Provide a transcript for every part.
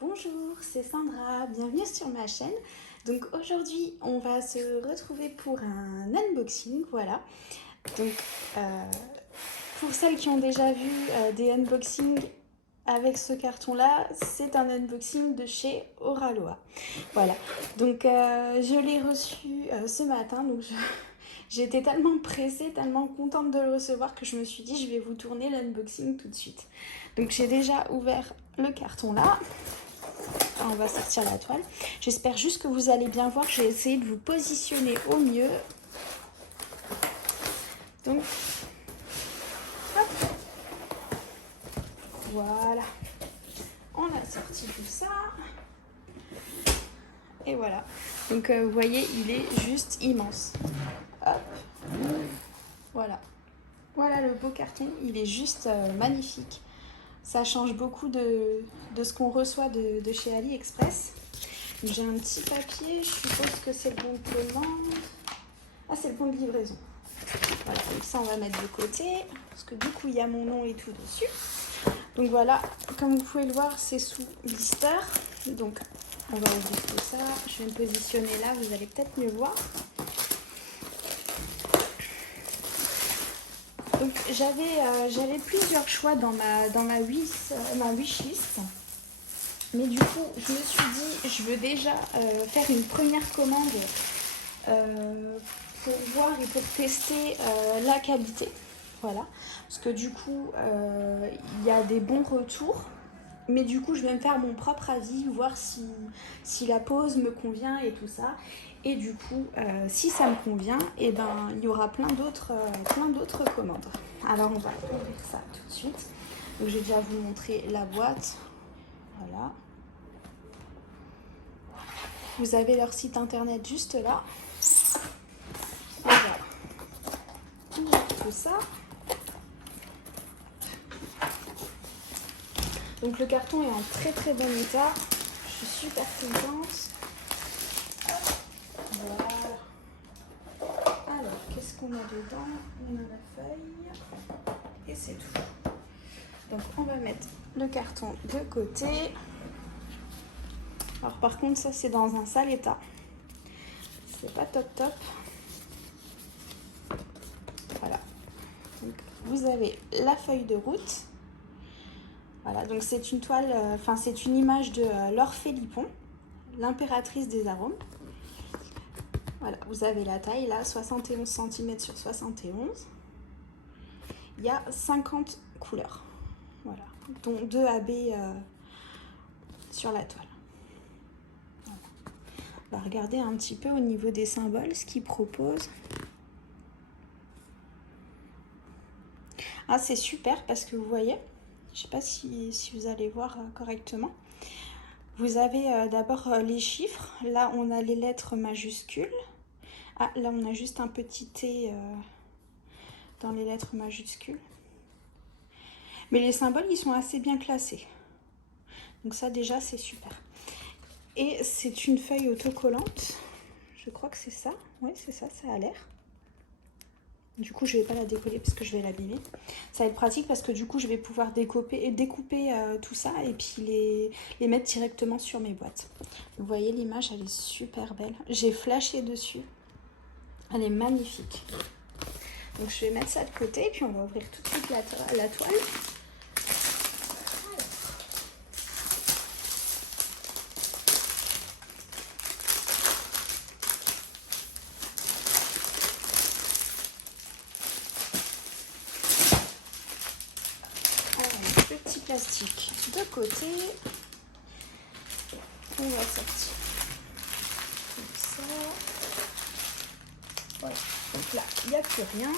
Bonjour, c'est Sandra, bienvenue sur ma chaîne. Donc aujourd'hui, on va se retrouver pour un unboxing, voilà. Donc pour celles qui ont déjà vu des unboxings avec ce carton-là, c'est un unboxing de chez Oraloa. Voilà, donc je l'ai reçu ce matin, donc j'étais tellement pressée, tellement contente de le recevoir que je me suis dit je vais vous tourner l'unboxing tout de suite. Donc j'ai déjà ouvert le carton là. On va sortir la toile. J'espère juste que vous allez bien voir. J'ai essayé de vous positionner au mieux. Donc, hop. Voilà. On a sorti tout ça. Et voilà. Donc, vous voyez, il est juste immense. Hop. Voilà. Voilà le beau carton. Il est juste magnifique. Ça change beaucoup de ce qu'on reçoit de chez AliExpress. J'ai un petit papier. Je suppose que c'est le bon de commande. Ah, c'est le bon de livraison. Voilà, donc ça on va mettre de côté, parce que du coup il y a mon nom et tout dessus. Donc voilà, comme vous pouvez le voir, c'est sous blister. Donc on va ouvrir tout ça. Je vais me positionner là, vous allez peut-être mieux voir. Donc j'avais plusieurs choix dans ma wishlist. Mais du coup, je me suis dit, je veux déjà faire une première commande pour voir et pour tester la qualité. Voilà, parce que du coup, il y a des bons retours. Mais du coup, je vais me faire mon propre avis, voir si la pose me convient et tout ça. Et du coup, si ça me convient, et ben, il y aura plein d'autres commandes. Alors, on va ouvrir ça tout de suite. Donc, je vais déjà vous montrer la boîte. Voilà. Vous avez leur site internet juste là. On va ouvrir tout ça. Donc le carton est en très très bon état. Je suis super contente. Voilà. Alors, qu'est-ce qu'on a dedans? On a la feuille. Et c'est tout. Donc on va mettre le carton de côté. Alors par contre, ça c'est dans un sale état. C'est pas top top. Voilà. Donc vous avez la feuille de route. Voilà, donc c'est une toile, c'est une image de l'Orphée Lipon, l'impératrice des arômes. Voilà, vous avez la taille là, 71 cm sur 71. Il y a 50 couleurs, voilà, dont 2 AB sur la toile. Voilà. On va regarder un petit peu au niveau des symboles, ce qu'ils proposent. Ah, c'est super parce que vous voyez, je ne sais pas si vous allez voir correctement. Vous avez d'abord les chiffres. Là, on a les lettres majuscules. Ah, là, on a juste un petit T dans les lettres majuscules. Mais les symboles, ils sont assez bien classés. Donc ça, déjà, c'est super. Et c'est une feuille autocollante. Je crois que c'est ça. Oui, c'est ça, ça a l'air. Du coup, je ne vais pas la décoller parce que je vais l'abîmer. Ça va être pratique parce que du coup, je vais pouvoir découper tout ça et puis les mettre directement sur mes boîtes. Vous voyez, l'image, elle est super belle. J'ai flashé dessus. Elle est magnifique. Donc, je vais mettre ça de côté et puis on va ouvrir tout de suite la toile. Le petit plastique de côté. On va sortir comme ça. Voilà. Donc là, il n'y a plus rien.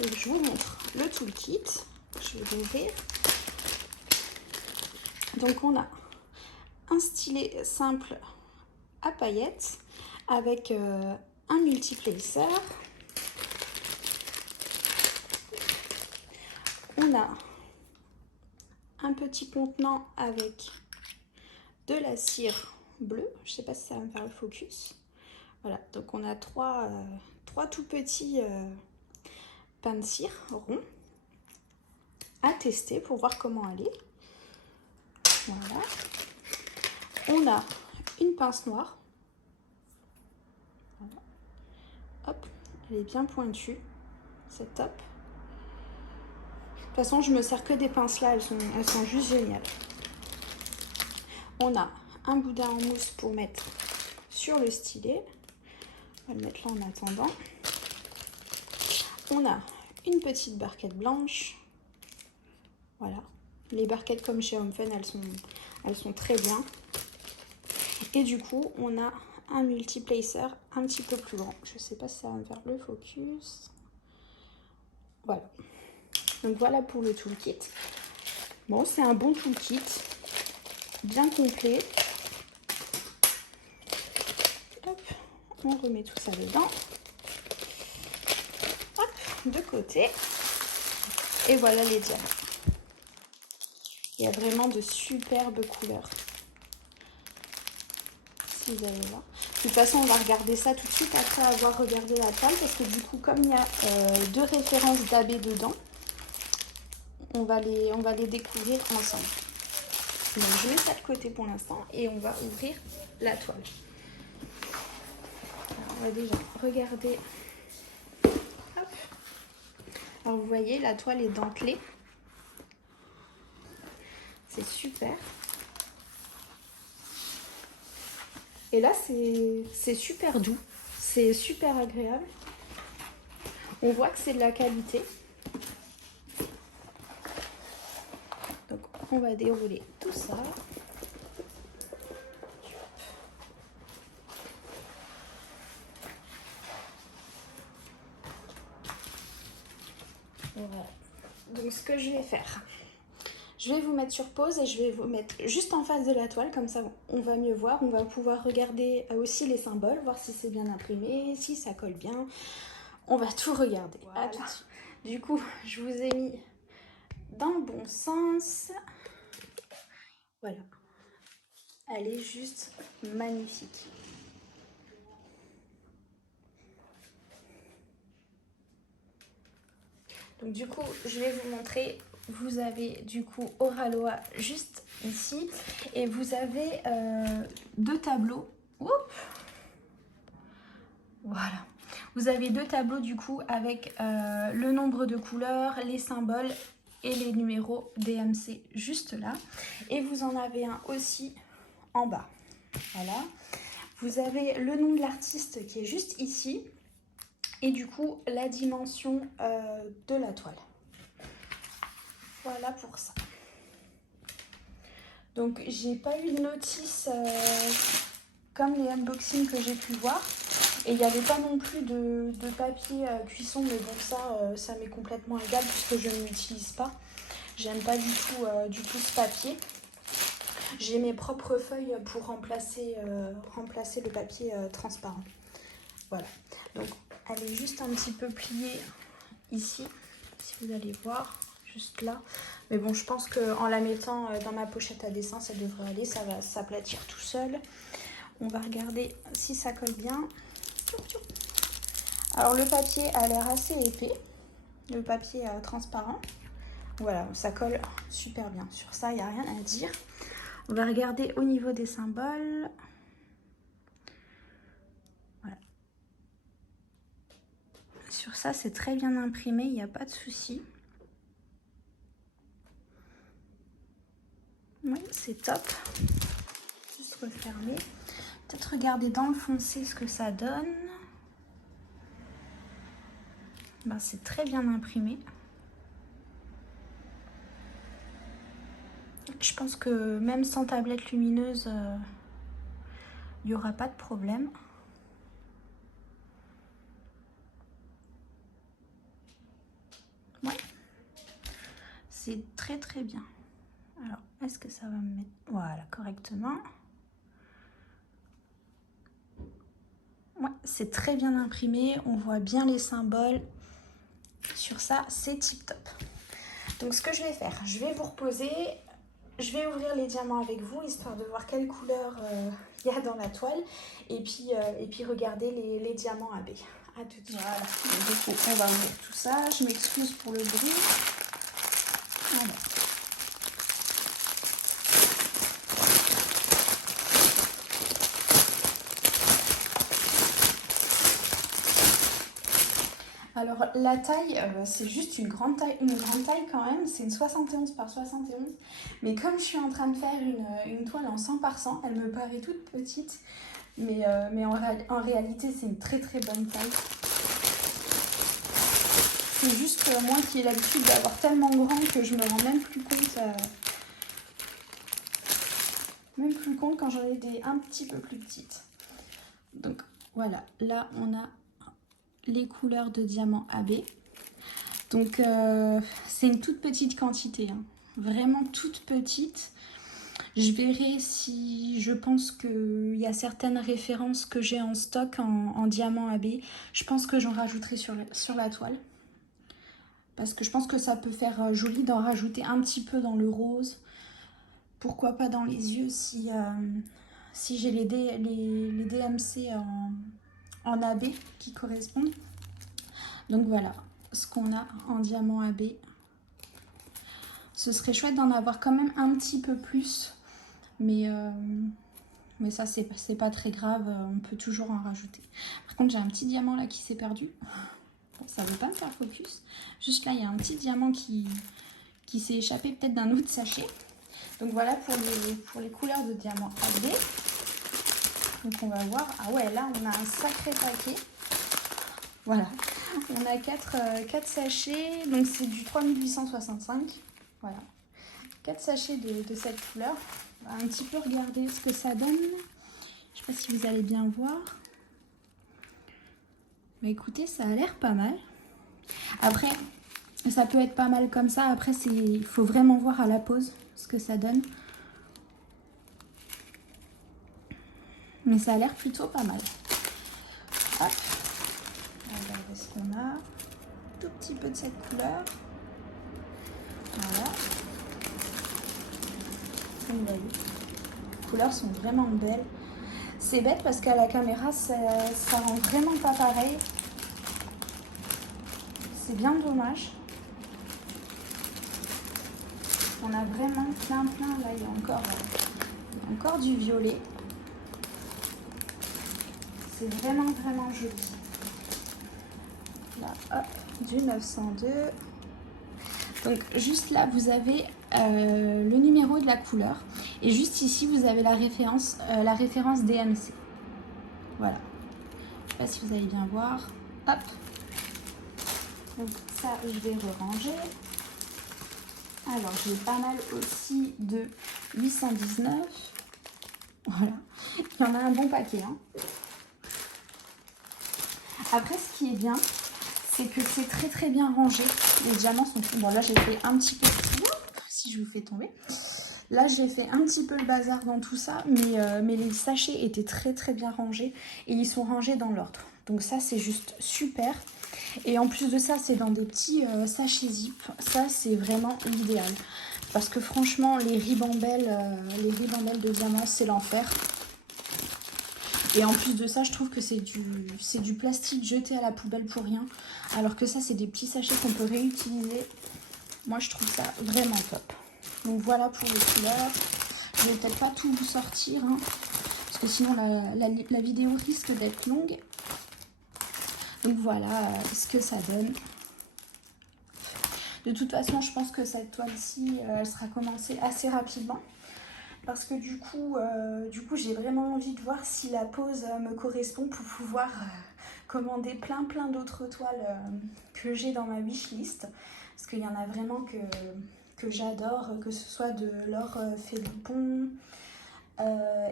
Donc je vous montre le toolkit. Je vais l'ouvrir. Donc on a un stylet simple à paillettes avec un multiplacer. On a un petit contenant avec de la cire bleue. Je ne sais pas si ça va me faire le focus. Voilà, donc on a trois tout petits pains de cire ronds à tester pour voir comment elle est. Voilà. On a une pince noire. Voilà. Hop, elle est bien pointue. C'est top. De toute façon, je me sers que des pinces là, elles sont juste géniales. On a un boudin en mousse pour mettre sur le stylet. On va le mettre là en attendant. On a une petite barquette blanche. Voilà. Les barquettes comme chez Homefun, elles sont très bien. Et du coup, on a un multiplacer un petit peu plus grand. Je ne sais pas si ça va me faire le focus. Voilà. Donc voilà pour le toolkit. Bon, c'est un bon toolkit. Bien complet. Hop, on remet tout ça dedans. Hop, de côté. Et voilà les diamants. Il y a vraiment de superbes couleurs. Si vous allez voir. De toute façon, on va regarder ça tout de suite après avoir regardé la toile. Parce que du coup, comme il y a deux références d'AB dedans, on va les découvrir ensemble. Donc je mets ça de côté pour l'instant et on va ouvrir la toile. Alors, on va déjà regarder. Hop. Alors vous voyez, la toile est dentelée. C'est super. Et là, c'est super doux. C'est super agréable. On voit que c'est de la qualité. Donc on va dérouler tout ça. Voilà. Donc ce que je vais faire, je vais vous mettre sur pause et je vais vous mettre juste en face de la toile, comme ça on va mieux voir, on va pouvoir regarder aussi les symboles, voir si c'est bien imprimé, si ça colle bien, on va tout regarder. Voilà. À tout de suite. Du coup, je vous ai mis dans le bon sens. Voilà. Elle est juste magnifique. Donc du coup, je vais vous montrer. Vous avez du coup Oraloa juste ici. Et vous avez deux tableaux. Oups. Voilà. Vous avez deux tableaux du coup avec le nombre de couleurs, les symboles et les numéros DMC juste là. Et vous en avez un aussi en bas. Voilà. Vous avez le nom de l'artiste qui est juste ici. Et du coup, la dimension de la toile. Voilà pour ça. Donc, j'ai pas eu de notice comme les unboxings que j'ai pu voir. Et il n'y avait pas non plus de papier cuisson. Mais bon, ça m'est complètement égal puisque je ne l'utilise pas. J'aime pas du tout ce papier. J'ai mes propres feuilles pour remplacer le papier transparent. Voilà. Donc, elle est juste un petit peu pliée ici, si vous allez voir, juste là. Mais bon, je pense qu'en la mettant dans ma pochette à dessin, ça devrait aller, ça va s'aplatir tout seul. On va regarder si ça colle bien. Alors, le papier a l'air assez épais, le papier transparent. Voilà, ça colle super bien. Sur ça, il n'y a rien à dire. On va regarder au niveau des symboles. Sur ça, c'est très bien imprimé, il n'y a pas de souci. Oui, c'est top. Juste refermer. Peut-être regarder dans le foncé ce que ça donne. Ben, c'est très bien imprimé. Je pense que même sans tablette lumineuse, il n'y aura pas de problème. Ouais, c'est très très bien. Alors, est-ce que ça va me mettre... Voilà, correctement. Ouais, c'est très bien imprimé. On voit bien les symboles. Sur ça, c'est tip top. Donc, ce que je vais faire, je vais vous reposer. Je vais ouvrir les diamants avec vous, histoire de voir quelle couleur il y a dans la toile. Et puis regarder les diamants AB. À tout de suite. Voilà. Donc, du coup, on va ouvrir tout ça. Je m'excuse pour le bruit. Voilà. Alors la taille, c'est juste une grande taille quand même, c'est une 71 par 71. Mais comme je suis en train de faire une toile en 100 par 100, elle me paraît toute petite. Mais en réalité, c'est une très très bonne taille. C'est juste moi qui ai l'habitude d'avoir tellement grand que je me rends même plus compte quand j'en ai des un petit peu plus petites. Donc voilà, là on a les couleurs de diamant AB. Donc c'est une toute petite quantité, hein. Vraiment toute petite. Je verrai si je pense qu'il y a certaines références que j'ai en stock en diamant AB. Je pense que j'en rajouterai sur la toile. Parce que je pense que ça peut faire joli d'en rajouter un petit peu dans le rose. Pourquoi pas dans les yeux si j'ai les DMC en AB qui correspondent. Donc voilà ce qu'on a en diamant AB. Ce serait chouette d'en avoir quand même un petit peu plus. Mais ça, c'est pas très grave. On peut toujours en rajouter. Par contre, j'ai un petit diamant là qui s'est perdu. Bon, ça veut pas me faire focus. Juste là, il y a un petit diamant qui s'est échappé peut-être d'un autre sachet. Donc voilà pour les couleurs de diamant AB. Donc on va voir. Ah ouais, là, on a un sacré paquet. Voilà. On a 4 sachets. Donc c'est du 3865. Voilà. 4 sachets de cette couleur. On va un petit peu regarder ce que ça donne. Je sais pas si vous allez bien voir. Mais écoutez, ça a l'air pas mal. Après, ça peut être pas mal comme ça. Après, il faut vraiment voir à la pose ce que ça donne. Mais ça a l'air plutôt pas mal. Hop. Regardez ce qu'on a. Tout petit peu de cette couleur. Voilà. Comme vous voyez. Les couleurs sont vraiment belles. C'est bête parce qu'à la caméra, ça rend vraiment pas pareil. C'est bien dommage. On a vraiment plein. Là, il y a encore du violet. C'est vraiment joli. Là, hop, du 902. Donc, juste là, vous avez le numéro de la couleur. Et juste ici, vous avez la référence DMC. Voilà. Je ne sais pas si vous allez bien voir. Hop. Donc, ça, je vais ranger. Alors, j'ai pas mal aussi de 819. Voilà. Il y en a un bon paquet, hein. Après, ce qui est bien, c'est que c'est très bien rangé. Les diamants sont... Bon, là, j'ai fait un petit peu... Si je vous fais tomber. Là, j'ai fait un petit peu le bazar dans tout ça, mais les sachets étaient très bien rangés. Et ils sont rangés dans l'ordre. Donc ça, c'est juste super. Et en plus de ça, c'est dans des petits sachets zip. Ça, c'est vraiment l'idéal. Parce que franchement, les ribambelles de diamants, c'est l'enfer. Et en plus de ça, je trouve que c'est du plastique jeté à la poubelle pour rien. Alors que ça, c'est des petits sachets qu'on peut réutiliser. Moi, je trouve ça vraiment top. Donc voilà pour les couleurs. Je vais peut-être pas tout vous sortir, hein, parce que sinon la vidéo risque d'être longue. Donc voilà ce que ça donne. De toute façon, je pense que cette toile-ci, elle sera commencée assez rapidement. Parce que du coup j'ai vraiment envie de voir si la pose me correspond pour pouvoir commander plein d'autres toiles que j'ai dans ma wishlist. Parce qu'il y en a vraiment que j'adore, que ce soit de Laure Philippon,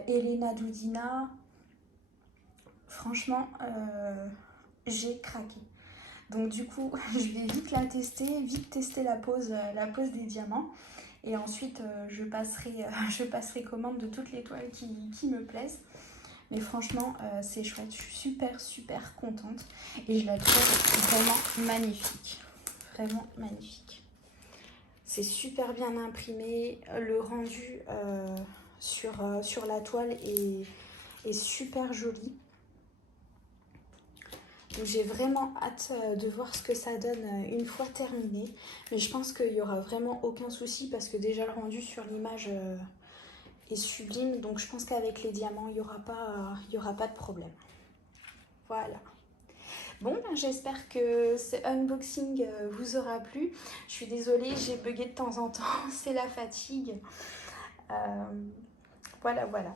Elena Doudina. Franchement, j'ai craqué. Donc du coup, je vais vite tester la pose des diamants. Et ensuite, je passerai commande de toutes les toiles qui me plaisent. Mais franchement, c'est chouette. Je suis super contente. Et je la trouve vraiment magnifique. Vraiment magnifique. C'est super bien imprimé. Le rendu sur la toile est super joli. Donc j'ai vraiment hâte de voir ce que ça donne une fois terminé. Mais je pense qu'il n'y aura vraiment aucun souci parce que déjà le rendu sur l'image est sublime. Donc je pense qu'avec les diamants, il y aura pas de problème. Voilà. Bon, ben, j'espère que ce unboxing vous aura plu. Je suis désolée, j'ai bugué de temps en temps, c'est la fatigue. Euh, voilà, voilà.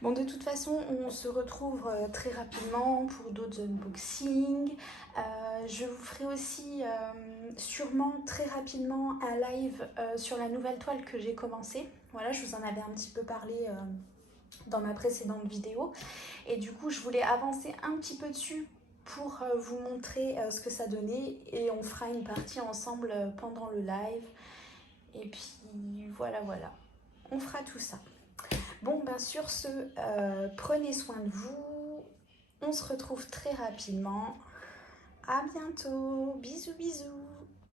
Bon, de toute façon, on se retrouve très rapidement pour d'autres unboxings. Je vous ferai aussi sûrement très rapidement un live sur la nouvelle toile que j'ai commencé. Voilà, je vous en avais un petit peu parlé dans ma précédente vidéo. Et du coup, je voulais avancer un petit peu dessus pour vous montrer ce que ça donnait. Et on fera une partie ensemble pendant le live. Et puis, voilà, voilà. On fera tout ça. Bon, ben sur ce, prenez soin de vous. On se retrouve très rapidement. À bientôt. Bisous, bisous.